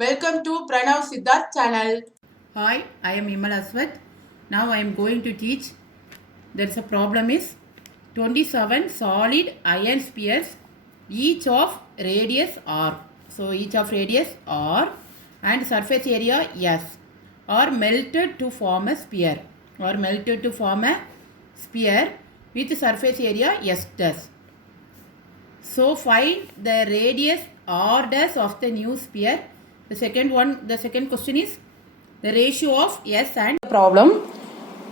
Welcome to Pranav Siddharth channel. Hi, I am Imal Aswath. Now I am going to teach. There's a problem is 27 solid iron spheres, each of radius r. So each of radius r and surface area s are melted to form a sphere with surface area s dash. So find the radius r dash of the new sphere. The second question is the ratio of S and problem.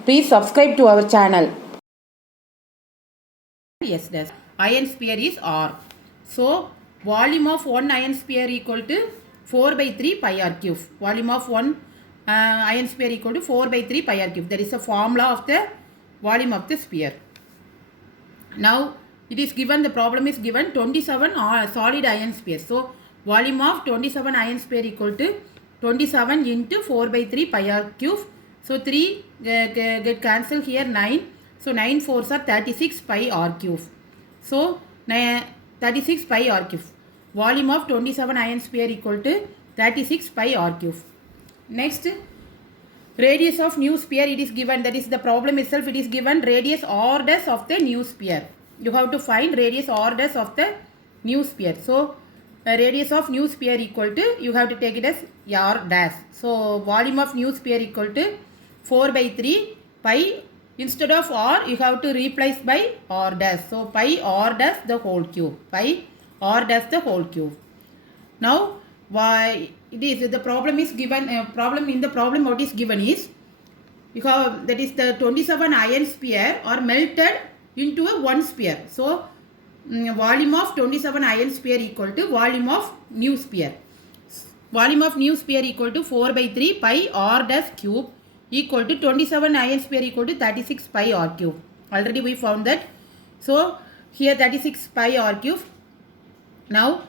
Please subscribe to our channel. S dash. Iron sphere is R. So volume of one iron sphere equal to 4 by 3 pi r cube. Volume of one iron sphere equal to 4 by 3 pi r cube. That is the formula of the volume of the sphere. Now it is given, the problem is given 27 solid iron spheres. So volume of 27 iron sphere equal to 27 into 4 by 3 pi r cube. So 3 get cancelled here, 9. So 9 4s are 36 pi r cube. So 36 pi r cube. Volume of 27 iron sphere equal to 36 pi r cube. Next, radius of new sphere it is given, that is the problem itself, it is given radius r dash of the new sphere. You have to find radius r dash of the new sphere. So radius of new sphere equal to, you have to take it as r dash. So volume of new sphere equal to 4 by 3 pi, instead of r you have to replace by r dash. So pi r dash the whole cube, pi r dash the whole cube. Now why it is, the problem is given, in the problem what is given is, you have, that is the 27 iron sphere are melted into a one sphere. So volume of 27 iron sphere equal to volume of new sphere. Volume of new sphere equal to 4 by 3 pi r dash cube equal to 27 iron sphere equal to 36 pi r cube. Already we found that. So here 36 pi r cube. Now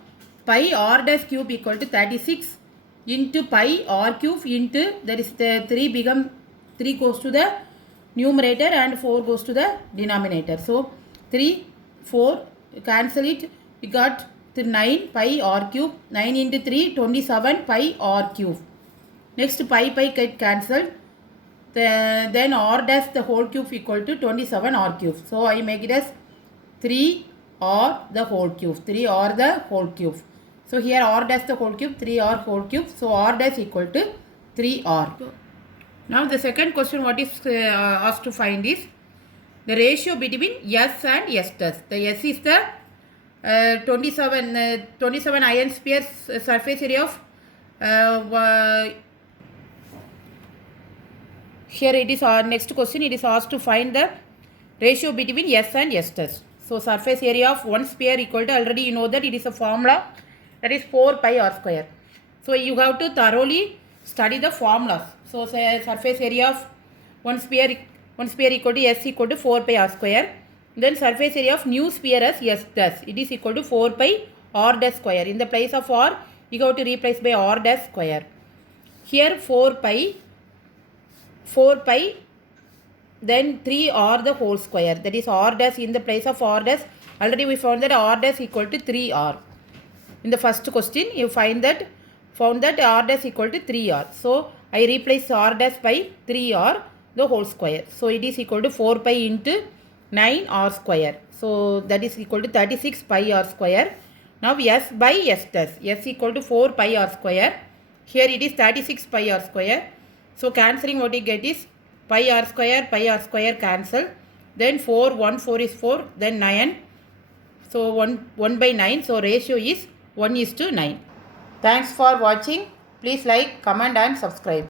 pi r dash cube equal to 36 into pi r cube into, that is the 3 goes to the numerator and 4 goes to the denominator. So 3, 4, cancel it, we got 9 pi r cube, 9 into 3, 27 pi r cube. Next pi get cancelled, then r dash the whole cube equal to 27 r cube. So I make it as 3 r the whole cube, 3 r the whole cube. So here r dash the whole cube, 3 r whole cube. So r dash equal to 3 r. Now the second question what is asked to find is the ratio between S and S dash. The S is the 27 iron spheres surface area of here it is our next question, it is asked to find the ratio between S and S dash. So surface area of one sphere equal to, already you know that it is a formula, that is 4 pi r square. So you have to thoroughly study the formulas. So say surface area of one sphere equal to S equal to 4 pi r square. Then surface area of new sphere as S dash, it is equal to 4 pi r dash square. In the place of r you have to replace by r dash square. Here 4 pi, then 3 r the whole square, that is r dash in the place of r dash. Already we found that r dash equal to 3 r. In the first question you found that r dash equal to 3 r. So I replace r dash by 3 r the whole square. So it is equal to 4 pi into 9 r square. So that is equal to 36 pi r square. Now S by S dash, S equal to 4 pi r square. Here it is 36 pi r square. So cancelling what you get is pi r square cancel. Then 4 is 4, then 9. So 1 by 9. So ratio is 1:9. Thanks for watching. Please like, comment and subscribe.